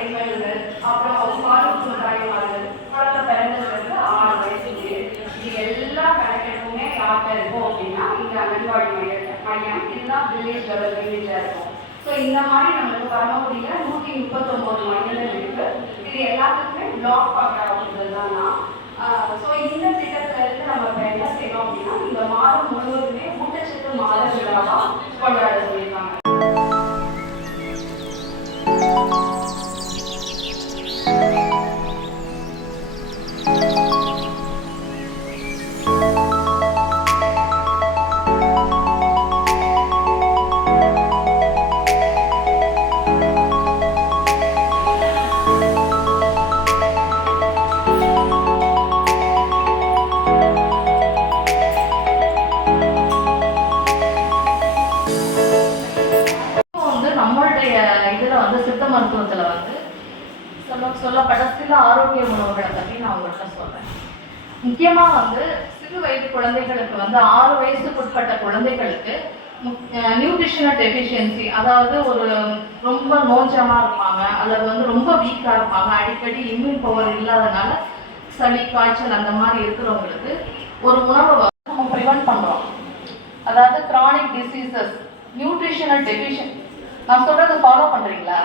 பெண்கள், அப்புறம் பாலூட்டும் தாய்மார்கள், குழந்தை பிறந்ததுலேருந்து 6 வயசு இது எல்லா கணக்கெடுப்புமே யார்கிட்ட இருக்கும் அப்படின்னா இந்த அங்கன்வாடி மையம் இதுதான் வில்லேஜாக இருக்கும். ஸோ இந்த மாதிரி நம்மளுக்கு பரமக்குடியில் 139 மையங்கள் இருக்கு. இது எல்லாத்துக்குமே பிளாக் பார்க்குறது தான் நான். ஸோ இந்த திட்டத்துல இருந்து நம்ம இப்போ என்ன செய்யணும் அப்படின்னா இந்த மாதம் முழுவதுமே ஊட்டச்சத்து மாத விழாவாக கொண்டாட சொல்லியிருக்காங்க. சித்த மருத்துவத்தில் சொல்லப்பட்ட சில ஆரோக்கிய உணவுகளை பற்றி நான் உங்கள்கிட்ட சொல்றேன். முக்கியமாக சிறு வயது குழந்தைகளுக்கு 6 வயசுக்குட்பட்ட குழந்தைகளுக்கு நியூட்ரிஷனல் டெஃபிஷியன்சி, அதாவது ஒரு ரொம்ப நோஞ்சமா இருப்பாங்க அல்லது ரொம்ப வீக்காக இருப்பாங்க, அடிக்கடி இம்யூன் பவர் இல்லாதனால சளி காய்ச்சல் அந்த மாதிரி இருக்கிறவங்களுக்கு ஒரு உணவை நம்ம ப்ரிவென்ட் பண்ணுறோம். அதாவது கிரானிக் டிசீசஸ், நியூட்ரிஷனல் டெஃபிஷியன்சி. நான் சொல்றது ஃபாலோ பண்றீங்களா?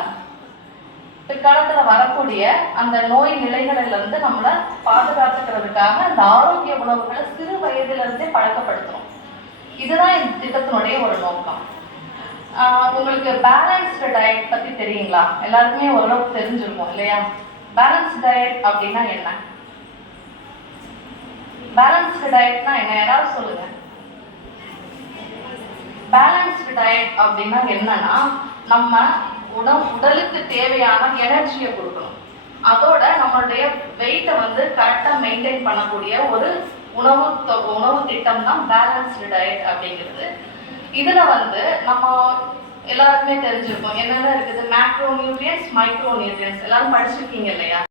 பிற்காலத்தில் வரக்கூடிய அந்த நோய் நிலைகளிலிருந்து நம்மளை பாதுகாத்துக்கிறதுக்காக அந்த ஆரோக்கிய உணவுகளை சிறு வயதிலிருந்தே பழக்கப்படுத்துறோம். இதுதான் இந்த திட்டத்தினுடைய ஒரு நோக்கம். உங்களுக்கு பேலன்ஸ்டு டயட் பற்றி தெரியுங்களா? எல்லாருக்குமே ஓரளவுக்கு தெரிஞ்சிருக்கும் இல்லையா? பேலன்ஸ்டு டயட் அப்படின்னா என்ன? பேலன்ஸ்டு டயட்னா என்ன? யாராவது சொல்லுங்க. பேலன்ஸ்டு டயட் அப்படின்னா என்னன்னா, நம்ம உடலுக்கு தேவையான எனர்ஜியை கொடுக்கணும், அதோட நம்மளுடைய வெயிட்டை கரெக்டாக மெயின்டைன் பண்ணக்கூடிய ஒரு உணவு திட்டம் தான் பேலன்ஸ்டு டயட் அப்படிங்கிறது. இதில் நம்ம எல்லாருக்குமே தெரிஞ்சிருக்கோம் என்னென்ன இருக்குது. மேக்ரோ நியூட்ரியன்ஸ், மைக்ரோ நியூட்ரியன்ஸ் எல்லாரும் படிச்சிருக்கீங்க இல்லையா?